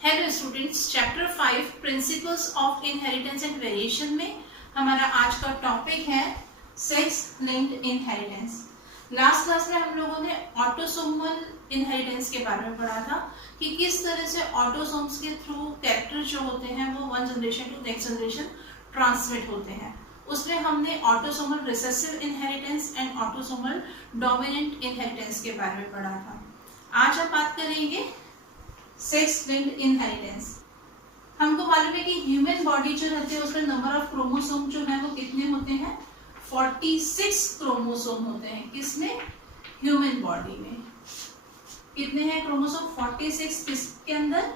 Hello students, chapter 5 principles of inheritance and variation में हमारा आज का टॉपिक है sex linked inheritance. Last class में हम लोगों ने ऑटोसोमल इनहेरिटेंस के बारे में पढ़ा था कि किस तरह से ऑटोसोम्स के थ्रू कैरेक्टर जो होते हैं वो one generation to next generation transmit होते हैं। उसमें हमने autosomal recessive inheritance and autosomal dominant inheritance के बारे में पढ़ा था। आज हम बात करेंगे सेक्स लिंक्ड इनहेरिटेंस। हमको मालूम है कि ह्यूमन बॉडी जो रहती है उसमें नंबर ऑफ क्रोमोसोम जो है वो कितने होते हैं, 46 क्रोमोसोम होते हैं। किसमें? ह्यूमन बॉडी में। कितने हैं क्रोमोसोम? 46। किसके अंदर?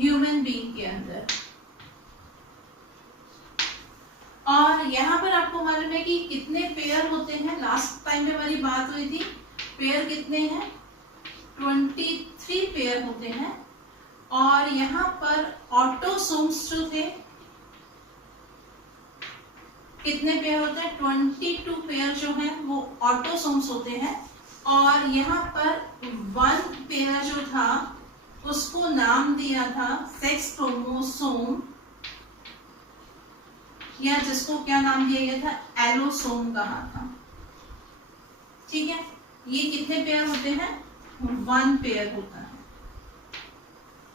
ह्यूमन बीइंग के अंदर। और यहाँ पर आपको मालूम है कि कितने पेयर होते हैं। लास्ट टाइम में हमारी बात हुई थी, पेयर कितने हैं? 23 पेयर होते हैं। और यहाँ पर ऑटोसोम्स जो थे कितने पेयर होते हैं? 22 पेयर जो है वो ऑटोसोम्स होते हैं। और यहाँ पर 1 पेयर जो था उसको नाम दिया था सेक्स क्रोमोसोम, या जिसको क्या नाम दिया गया था? एलोसोम कहा था। ठीक है, ये कितने पेयर होते हैं? 1 पेयर होता है।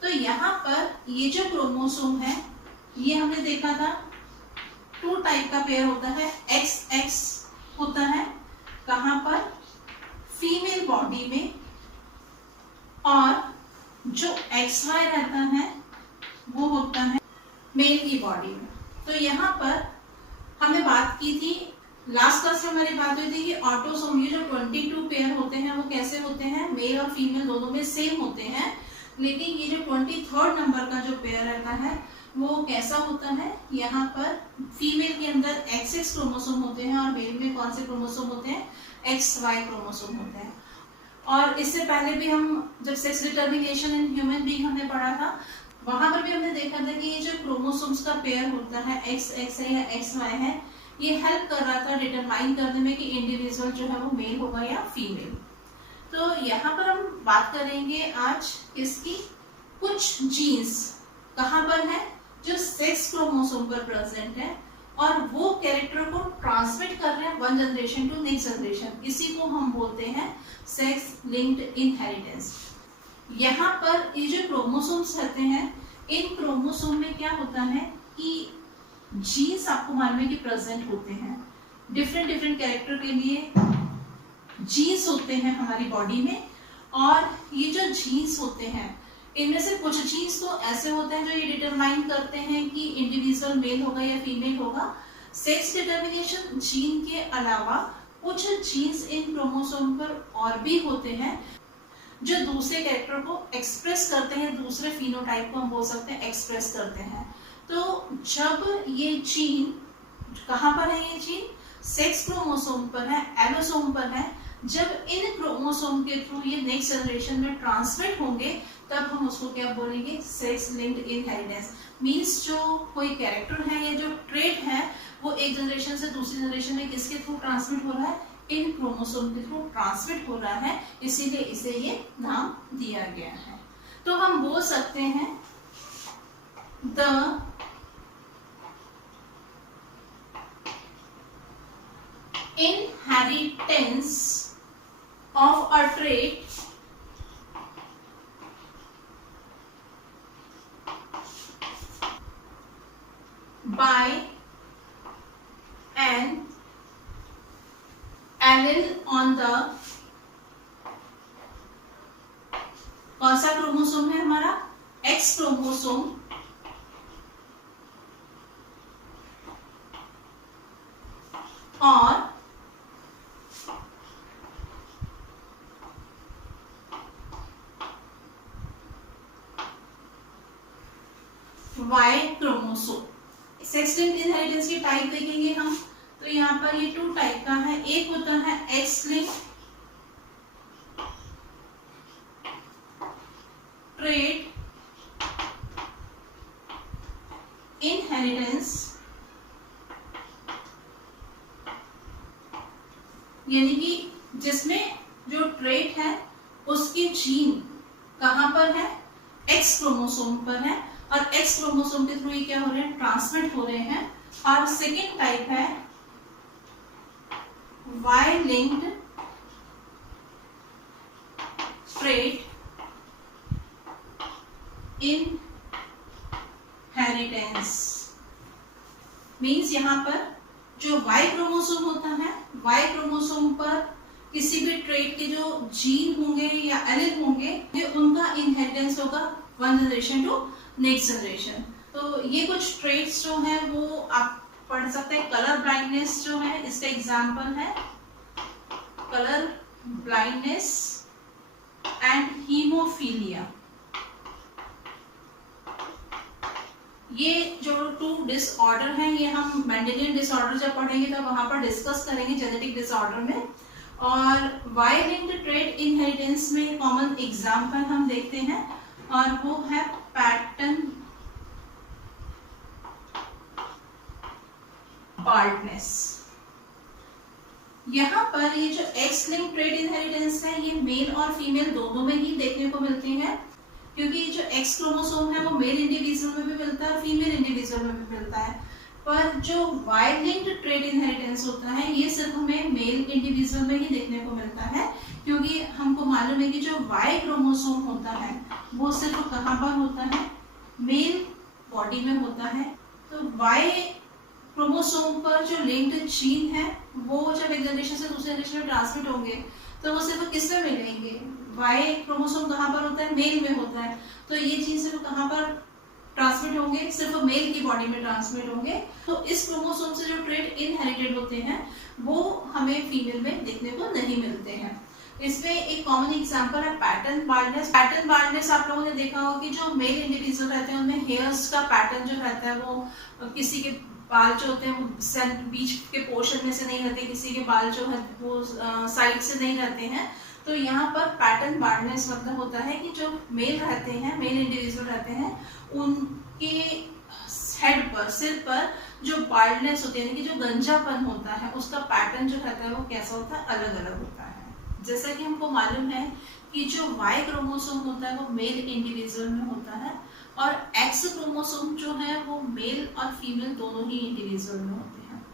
तो यहाँ पर ये जो क्रोमोसोम है ये हमने देखा था 2 टाइप का पेयर होता है। XX होता है कहाँ पर? फीमेल बॉडी में। और जो XY रहता है वो होता है मेल की बॉडी में। तो यहाँ पर हमने बात की थी, लास्ट क्लास में हमारी बात हुई थी कि ऑटोसोम ये जो 22 पेयर होते हैं वो कैसे होते हैं? मेल और फीमेल दोनों में सेम होते हैं। लेकिन ये जो 23rd नंबर का जो पेयर रहता है वो कैसा होता है? यहाँ पर फीमेल के अंदर XX क्रोमोसोम होते हैं और मेल में कौन से क्रोमोसोम होते हैं? XY क्रोमोसोम होते हैं। और इससे पहले भी हम जब sex determination in human being हमने पढ़ा था, वहां पर भी हमने देखा था कि ये जो क्रोमोसोम्स का पेयर होता है XX है या XY है, ये हेल्प कर रहा था डिटरमाइन करने में कि इंडिविजुअल जो है वो मेल होगा या फीमेल। तो यहाँ पर हम बात करेंगे आज इसकी कुछ जीन्स कहाँ पर है जो सेक्स क्रोमोसोम पर प्रेजेंट है और वो कैरेक्टर को ट्रांसमिट कर रहे हैं one generation to next generation. इसी को हम बोलते हैं सेक्स लिंक्ड इनहेरिटेंस। यहाँ पर ये जो क्रोमोसोम्स रहते हैं, इन क्रोमोसोम में क्या होता है कि जीन्स आपको मालूम है कि प्रेजेंट होते हैं। डिफरेंट डिफरेंट कैरेक्टर के लिए जीन्स होते हैं हमारी बॉडी में। और ये जो जीन्स होते हैं इनमें से कुछ जीन्स तो ऐसे होते हैं जो ये डिटरमाइन करते हैं कि इंडिविजुअल मेल होगा या फीमेल होगा। सेक्स डिटर्मिनेशन जीन के अलावा कुछ जीन्स इन क्रोमोसोम पर और भी होते हैं जो दूसरे कैरेक्टर को एक्सप्रेस करते हैं, दूसरे फिनोटाइप को हम बोल सकते हैं एक्सप्रेस करते हैं। तो जब ये जीन कहाँ पर है? ये जीन सेक्स क्रोमोसोम पर है, एलोसोम पर है। जब इन क्रोमोसोम के थ्रू ये नेक्स्ट जनरेशन में ट्रांसमिट होंगे तब हम उसको क्या बोलेंगे? Sex linked inheritance. मींस जो कोई कैरेक्टर है या जो ट्रेट है वो एक जनरेशन से दूसरी जनरेशन में किसके थ्रू ट्रांसमिट हो रहा है? इन क्रोमोसोम के थ्रू ट्रांसमिट हो रहा है, इसीलिए इसे ये नाम दिया गया है। तो हम बोल सकते हैं the inheritance of a trait by an allele on the कौन सा क्रोमोसोम है हमारा? X chromosome. और Y chromosome. Sex linked inheritance की टाइप देखेंगे हम तो यहाँ पर ये 2 टाइप का है। एक होता है X लिंक्ड ट्रेट इनहेरिटेंस, यानी कि जिसमें जो ट्रेट है उसके जीन कहां पर है? X एक्स क्रोमोसोम पर है और एक्स क्रोमोसोम के थ्रू ये क्या हो रहे हैं, ट्रांसमिट हो रहे हैं। और सेकेंड टाइप है y linked trait inheritance. Means यहाँ पर जो वाई क्रोमोसोम होता है, वाई क्रोमोसोम पर किसी भी ट्रेट के जो जीन होंगे या एलिल होंगे, उनका इनहेरिटेंस होगा one generation to next generation. तो ये कुछ ट्रेट्स जो है वो आप पढ़ सकते हैं। कलर ब्लाइंडनेस जो है इसका एग्जाम्पल है, कलर ब्लाइंडनेस एंड हीमोफीलिया। ये जो 2 डिसऑर्डर हैं, ये हम मेंडेलियन डिसऑर्डर जब पढ़ेंगे तब वहां पर डिस्कस करेंगे जेनेटिक डिसऑर्डर में। और वाई लिंक्ड ट्रेट इनहेरिटेंस में कॉमन एग्जाम्पल हम देखते हैं और वो है पैटर्न बाल्डनेस। यहाँ पर ये जो एक्स लिंक्ड ट्रेट इनहेरिटेंस है ये मेल और फीमेल दोनों में ही देखने को मिलती है, क्योंकि जो एक्स क्रोमोसोम है वो मेल इंडिविजुअल में भी मिलता है और फीमेल इंडिविजुअल में भी मिलता है। पर जो वाई लिंक्ड ट्रेट इनहेरिटेंस होता है ये सिर्फ हमें मेल इंडिविजुअल में ही देखने को मिलता है, क्योंकि हमको मालूम है कि जो वाई क्रोमोसोम होता है वो सिर्फ कहाँ पर होता है, मेल बॉडी में होता है। तो वाई क्रोमोसोम पर जो लिंक्ड जीन है वो जब एक जनरेशन से दूसरे जनरेशन में ट्रांसमिट होंगे तो वो सिर्फ किस में मिलेंगे, वाई क्रोमोसोम कहाँ पर होता है, मेल में होता है। तो ये जीन सिर्फ कहाँ पर ट्रांसमिट होंगे, सिर्फ मेल की बॉडी में ट्रांसमिट होंगे। तो इस क्रोमोसोम से जो ट्रेट इनहेरिटेड होते हैं वो हमें फीमेल में देखने को नहीं मिलते हैं। इसमें एक कॉमन एग्जांपल है पैटर्न बाल्डनेस। पैटर्न बाल्डनेस आप लोगों ने देखा होगा कि जो मेल इंडिविजुअल रहते हैं उनमें हेयर्स का पैटर्न जो रहता है वो किसी के बाल जो होते हैं वो बीच के पोर्शन में से नहीं रहते, किसी के बाल जो है वो साइड से नहीं रहते हैं। तो यहाँ पर पैटर्न बाल्डनेस मतलब होता है कि जो मेल रहते हैं, मेल इंडिविजुअल रहते हैं, उनके हेड पर, सिर पर जो बाल्डनेस होती है यानी कि जो गंजापन होता है उसका पैटर्न जो रहता है वो कैसा होता है, अलग अलग होता है। जैसा कि हमको मालूम है कि जो वाई क्रोमोसोम होता है वो मेल इंडिविजुअल में होता है और एक्स क्रोमोसोम जो है वो मेल और फीमेल दोनों ही इंडिविजुअल में होते हैं।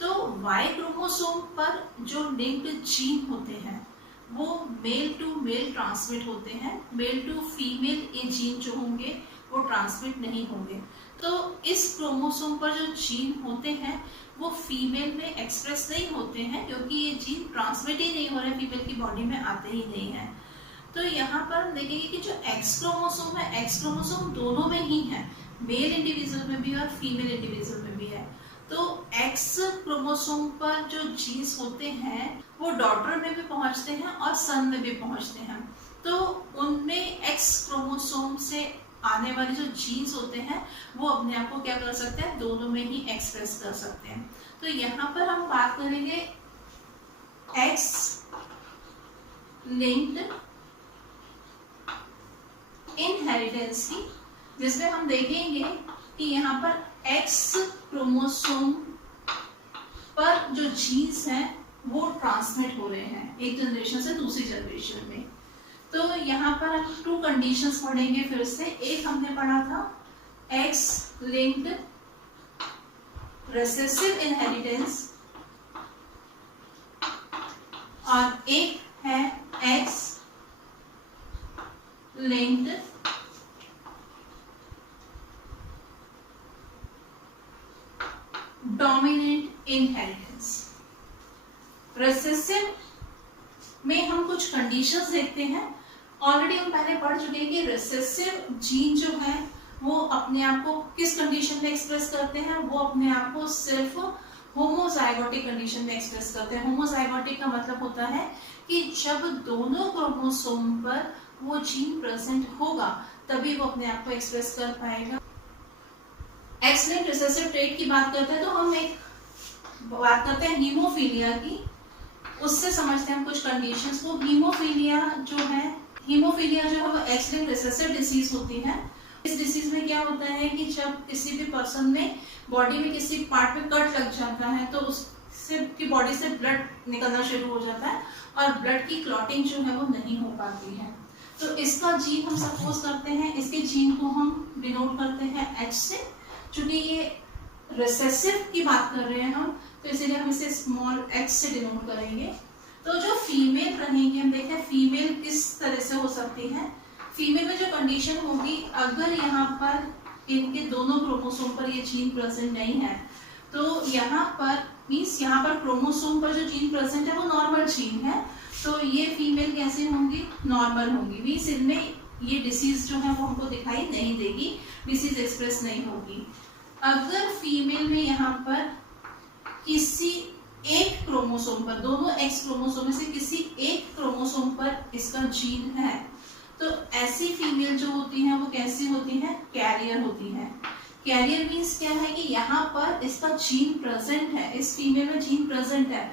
तो वाई क्रोमोसोम पर जो लिंक्ड जीन होते हैं वो मेल टू मेल ट्रांसमिट होते हैं, मेल टू फीमेल ये जीन जो होंगे वो ट्रांसमिट नहीं होंगे। तो इस क्रोमोसोम पर जो जीन होते हैं वो फीमेल में एक्सप्रेस नहीं होते हैं, क्योंकि ये जीन ट्रांसमिट ही नहीं हो रहे, फीमेल की बॉडी में आते ही नहीं है। तो यहाँ पर हम देखेंगे कि जो एक्स क्रोमोसोम है, एक्स क्रोमोसोम दोनों में ही है, मेल इंडिविजुअल में भी और फीमेल इंडिविजुअल में भी है। तो एक्स क्रोमोसोम पर जो जीन्स होते हैं वो डॉटर में भी पहुंचते हैं और सन में भी पहुंचते हैं। तो उनमें एक्स क्रोमोसोम से आने वाले जो जीन्स होते हैं वो अपने आप को क्या कर सकते हैं, दोनों में ही एक्सप्रेस कर सकते हैं। तो यहाँ पर हम बात करेंगे एक्स लिंक्ड इनहेरिटेंस की, जिसमें हम देखेंगे कि यहाँ पर एक्स क्रोमोसोम पर जो जीन्स हैं वो ट्रांसमिट हो रहे हैं एक जनरेशन से दूसरी जनरेशन में। तो यहाँ पर हम 2 कंडीशंस पढ़ेंगे फिर से। एक हमने पढ़ा था एक्स लिंक्ड रिसेसिव इनहेरिटेंस और एक है x linked dominant inheritance. Recessive में हम कुछ कंडीशंस देखते हैं। ऑलरेडी हम पहले पढ़ चुके हैं कि रिसेसिव जीन जो है वो अपने आप को किस कंडीशन में एक्सप्रेस करते हैं, वो अपने आप को सिर्फ होमोजाइगोटिक कंडीशन में एक्सप्रेस करते हैं। होमोजाइगोटिक का मतलब होता है कि जब दोनों क्रोमोसोम पर वो जीन प्रेजेंट होगा तभी वो अपने आप को एक्सप्रेस कर पाएगा। एक्स लिंक्ड रिसेसिव ट्रेट की बात करते हैं तो हम एक बात करते हैं हीमोफीलिया की, उससे समझते हैं कुछ कंडीशंस को। हीमोफीलिया जो है वो एक्स लिंक्ड रिसेसिव डिसीज होती है। इस डिसीज में क्या होता है कि जब किसी भी पर्सन में बॉडी में किसी पार्ट में कट लग जाता है तो उससे की बॉडी से ब्लड निकलना शुरू हो जाता है और ब्लड की क्लॉटिंग जो है वो नहीं हो पाती है। तो इसका जीन हम सपोज करते हैं, इसके जीन को हम डिनोट करते हैं H से। चूंकि ये रिसेसिव की बात कर रहे हैं हम, तो इसीलिए हम इसे स्मॉल h से डिनोट करेंगे। तो जो फीमेल रहेंगे, हम देखें फीमेल किस तरह से हो सकती है। फीमेल में जो कंडीशन होगी, अगर यहाँ पर इनके दोनों क्रोमोसोम पर ये जीन प्रेजेंट नहीं है, तो यहाँ पर मीन्स यहाँ पर क्रोमोसोम पर जो जीन प्रेजेंट है वो नॉर्मल जीन है, तो ये फीमेल कैसे होंगी, नॉर्मल होंगी। मीन्स इनमें ये डिसीज जो है वो हमको दिखाई नहीं देगी, डिसीज एक्सप्रेस नहीं होगी। अगर फीमेल में यहाँ पर किसी एक क्रोमोसोम पर, दोनों एक्स क्रोमोसोम में से किसी एक क्रोमोसोम पर इसका जीन है, तो ऐसी फीमेल जो होती है वो कैसी होती है, कैरियर होती है। कैरियर मीन्स क्या है कि यहाँ पर इसका जीन प्रेजेंट है, इस फीमेल में जीन प्रेजेंट है,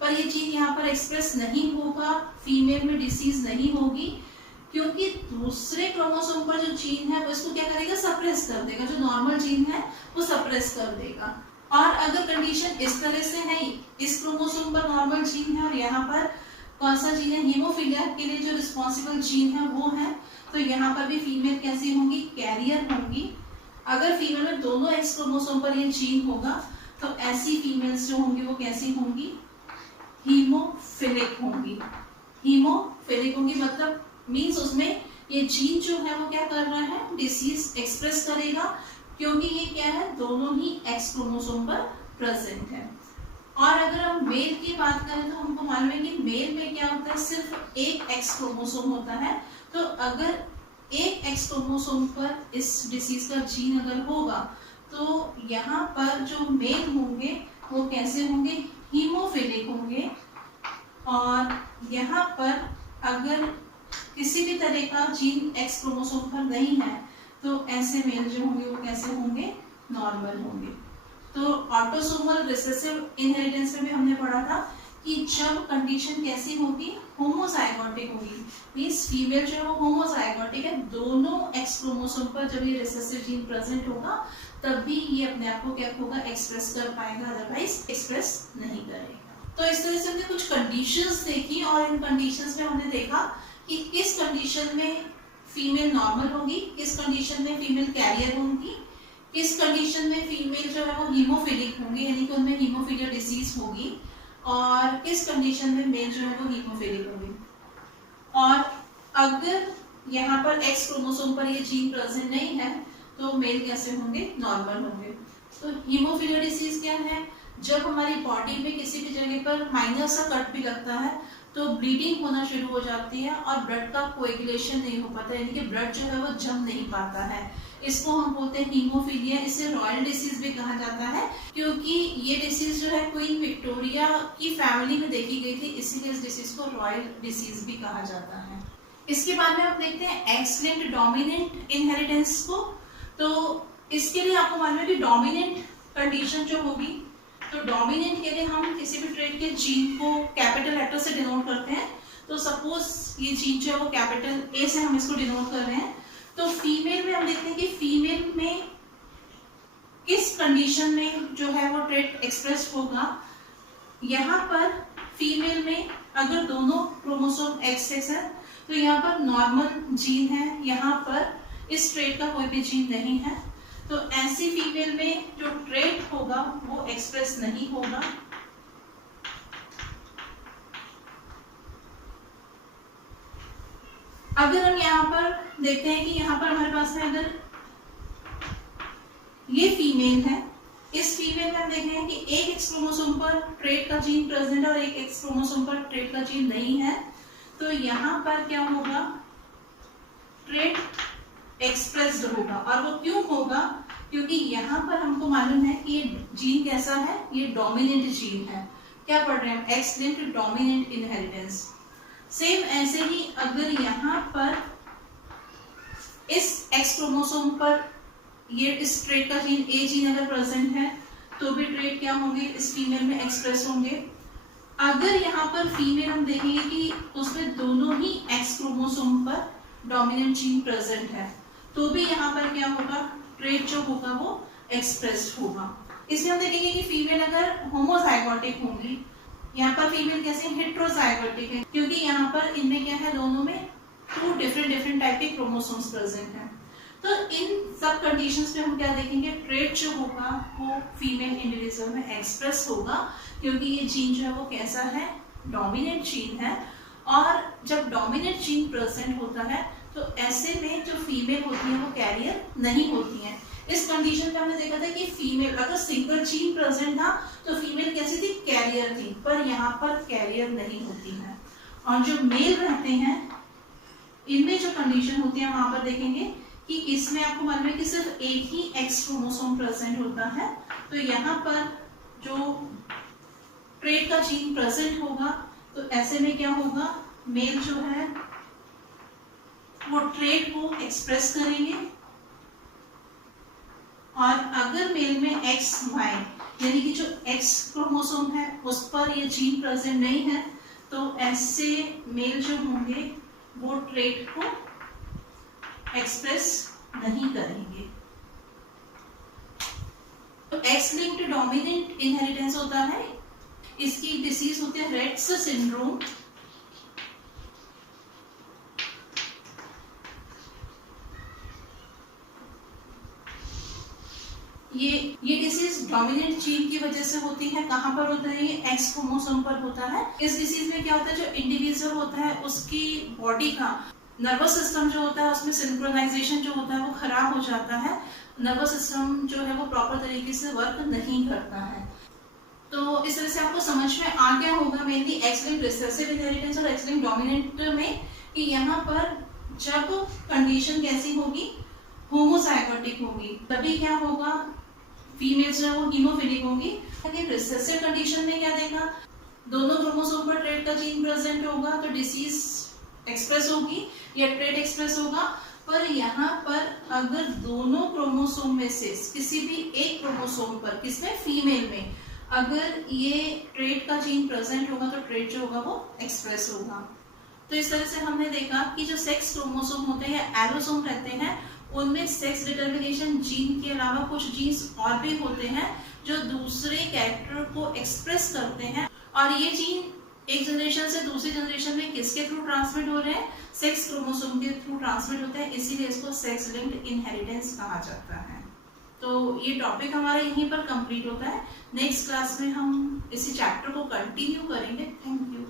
पर ये जीन यहाँ पर एक्सप्रेस नहीं होगा, फीमेल में डिसीज नहीं होगी, क्योंकि दूसरे क्रोमोसोम पर जो जीन है वो इसको क्या करेगा, सप्रेस कर देगा। जो नॉर्मल जीन है वो सप्रेस कर देगा। और अगर कंडीशन इस तरह से है, इस क्रोमोसोम पर नॉर्मल जीन है और यहाँ पर कौन सा जीन है, हीमोफीलिया के लिए जो रिस्पॉन्सिबल जीन है वो है, तो यहाँ पर भी फीमेल कैसी होंगी, कैरियर होंगी। अगर फीमेल में दोनों एक्स क्रोमोसोम पर ये जीन होगा, तो ऐसी फीमेल्स जो होंगी वो कैसी होंगी, हीमोफिलिक होंगी। हीमोफिलिक होंगी मतलब मीन्स उसमें ये जीन जो है वो क्या कर रहा है, डिसीज एक्सप्रेस करेगा, क्योंकि ये क्या है, दोनों ही एक्स क्रोमोसोम पर प्रेजेंट है। और अगर हम मेल की बात करें तो हमको मालूम है कि मेल में क्या होता है, सिर्फ एक एक्स क्रोमोसोम होता है। तो अगर एक एक्स क्रोमोसोम पर इस डिसीज का जीन अगर होगा, तो यहाँ पर जो मेल होंगे वो कैसे होंगे, हीमोफिलिक होंगे। और यहाँ पर अगर किसी भी तरह का जीन एक्स क्रोमोसोम पर नहीं है, तो ऐसे मेल जो होंगे वो कैसे होंगे, नॉर्मल होंगे। तो ऑटोसोमल रिसेसिव इनहेरिटेंस में भी हमने पढ़ा था कि जब कंडीशन कैसी होगी, होमोजाइगोटिक होगी। मींस फीमेल जो है वो होमोजाइगोटिक है, दोनों एक्स क्रोमोसोम पर जब ये रिसेसिव जीन प्रेजेंट होगा तब भी ये अपने आप को क्या होगा, एक्सप्रेस कर पाएगा, अदरवाइज एक्सप्रेस नहीं करेगा। तो इस तरह से हमने कुछ कंडीशंस देखी और इन कंडीशंस में हमने देखा कि किस कंडीशन में फीमेल नॉर्मल होगी, किस कंडीशन में फीमेल कैरियर होगी, किस कंडीशन में फीमेल जो है वो हीमोफिलिक होंगे, यानी कि उनमें हीमोफीलिया डिसीज होगी, और किस कंडीशन में मेल जो है वो हीमोफिलिक होगी। और अगर यहाँ पर एक्स क्रोमोसोम पर ये जीन प्रेजेंट नहीं है, तो मेल कैसे होंगे, नॉर्मल होंगे। तो हीमोफीलिया डिसीज क्या है, जब हमारी बॉडी में किसी भी जगह पर माइनर सा कट भी लगता है तो ब्लीडिंग होना शुरू हो जाती है और ब्लड का कोएगुलेशन नहीं हो पाता, यानी कि ब्लड जो है वो जम नहीं पाता है। इसको हम बोलते हैं हीमोफीलिया। इसे रॉयल डिसीज भी कहा जाता है, क्योंकि ये डिसीज जो है क्वीन विक्टोरिया की फैमिली में देखी गई थी, इसीलिए इस डिसीज को रॉयल डिसीज भी कहा जाता है। इसके बाद में हम देखते हैं एक्स लिंक्ड डोमिनेंट इनहेरिटेंस को। तो इसके लिए आपको मालूम है कि डोमिनेंट कंडीशन जो होगी, तो डोमिनेंट के लिए हम किसी भी ट्रेट के जीन को कैपिटल लेटर से डिनोट करते हैं। तो सपोज ये जीन जो है वो कैपिटल ए से हम इसको डिनोट कर रहे हैं, तो फीमेल में हम देखते हैं कि फीमेल में किस कंडीशन में जो है वो ट्रेट एक्सप्रेस होगा। यहाँ पर फीमेल में अगर दोनों क्रोमोसोम एक्स है, तो यहाँ पर नॉर्मल जीन है, यहाँ पर इस ट्रेट का कोई भी जीन नहीं है, तो ऐसी फीमेल में जो ट्रेट होगा वो एक्सप्रेस नहीं होगा। अगर हम यहाँ पर देखते हैं कि यहाँ पर हमारे पास में अगर ये फीमेल है, इस फीमेल में हम देख रहे हैं कि एक एक्स क्रोमोसोम पर ट्रेट का जीन प्रेजेंट है और एक एक्स क्रोमोसोम पर ट्रेट का जीन नहीं है, तो यहाँ पर क्या होगा, ट्रेट एक्सप्रेस्ड होगा। और वो क्यों होगा, क्योंकि यहाँ पर हमको मालूम है कि ये जीन कैसा है, ये डोमिनेंट जीन है। क्या पढ़ रहे हैं हम, x linked dominant inheritance. Same ऐसे ही अगर यहाँ पर इस एक्स क्रोमोसोम पर ये इस ट्रेट का जीन ए जीन अगर प्रेजेंट है, तो भी ट्रेट क्या होंगे, इस फीमेल में एक्सप्रेस होंगे। अगर यहाँ पर फीमेल हम देखेंगे कि उसमें दोनों ही एक्स क्रोमोसोम पर डोमिनेंट जीन प्रेजेंट है, तो भी यहाँ पर क्या होगा, ट्रेट जो होगा वो एक्सप्रेस्ड होगा। इसलिए हम देखेंगे कि फीमेल अगर होमोजाइगोटिक होंगी, यहाँ पर फीमेल कैसे हेटेरोजाइगोटिक है, क्योंकि यहाँ पर इनमें क्या है, दोनों में 2 डिफरेंट टाइप के क्रोमोसोम्स प्रेजेंट हैं। तो इन सब कंडीशंस में हम क्या देखेंगे, ट्रेट जो होगा वो फीमेल इंडिविजुअल में एक्सप्रेस होगा, क्योंकि ये जीन जो है वो कैसा है, डोमिनेंट जीन है। और जब डोमिनेंट जीन प्रेजेंट होता है तो ऐसे में जो फीमेल होती है वो कैरियर नहीं होती है। इस कंडीशन पे हमने देखा था कि फीमेल अगर सिंगल जीन प्रेजेंट था तो फीमेल कैसी थी, कैरियर थी, पर यहाँ पर कैरियर नहीं होती है। और जो मेल रहते हैं इनमें जो कंडीशन होती है वहां पर देखेंगे कि इसमें आपको मालूम है कि सिर्फ एक ही एक्स क्रोमोसोम प्रेजेंट होता है। तो यहाँ पर जो ट्रेट का जीन प्रेजेंट होगा तो ऐसे में क्या होगा, मेल जो है वो ट्रेट को एक्सप्रेस करेंगे। और अगर मेल में एक्स वाई यानी कि जो एक्स क्रोमोसोम है उस पर ये जीन प्रेजेंट नहीं है तो ऐसे मेल जो होंगे वो ट्रेट को एक्सप्रेस नहीं करेंगे। तो एक्स लिंक्ड डोमिनेंट इनहेरिटेंस होता है, इसकी डिसीज होती है रेट्स सिंड्रोम। ये डिसीज डोमिनेंट जीन की वजह से होती है। कहां पर होता है, ये एक्स क्रोमोसोम पर होता है। इस डिसीज में क्या होता है, जो इंडिविजुअल होता है उसकी बॉडी का नर्वस सिस्टम जो होता है उसमें सिंक्रोनाइजेशन जो होता है वो खराब हो जाता है। नर्वस सिस्टम जो है वो प्रॉपर तरीके से वर्क नहीं करता है। तो इस तरह से आपको समझ में आ गया होगा mainly x linked recessive inheritance और एक्स लिंक्ड डोमिनेंट में कि यहाँ पर जब कंडीशन कैसी होगी, होमोजाइगोटिक होगी, तभी क्या होगा, फीमेल्स जो है वो हीमोफिलिक होंगी। रिसेसिव कंडीशन में क्या देखा, दोनों क्रोमोसोम पर ट्रेट का जीन प्रेजेंट होगा तो डिसीज एक्सप्रेस होगी या ट्रेट एक्सप्रेस होगा। पर यहाँ पर अगर दोनों क्रोमोसोम में से किसी भी एक क्रोमोसोम पर, किसमें, फीमेल में, अगर ये ट्रेट का जीन प्रेजेंट होगा तो ट्रेट जो होगा वो एक्सप्रेस होगा। तो इस तरह से हमने देखा कि जो सेक्स क्रोमोसोम होते हैं या एलोसोम रहते हैं उनमें सेक्स डिटर्मिनेशन जीन के अलावा कुछ जीन्स और भी होते हैं जो दूसरे कैरेक्टर को एक्सप्रेस करते हैं। और ये जीन एक जनरेशन से दूसरी जनरेशन में किसके थ्रू ट्रांसमिट हो रहे हैं, सेक्स क्रोमोसोम के थ्रू ट्रांसमिट होते हैं, इसीलिए इसको सेक्स लिंक्ड इनहेरिटेंस कहा जाता है। तो ये टॉपिक हमारा यहीं पर कंप्लीट होता है। नेक्स्ट क्लास में हम इसी चैप्टर को कंटिन्यू करेंगे। Thank you.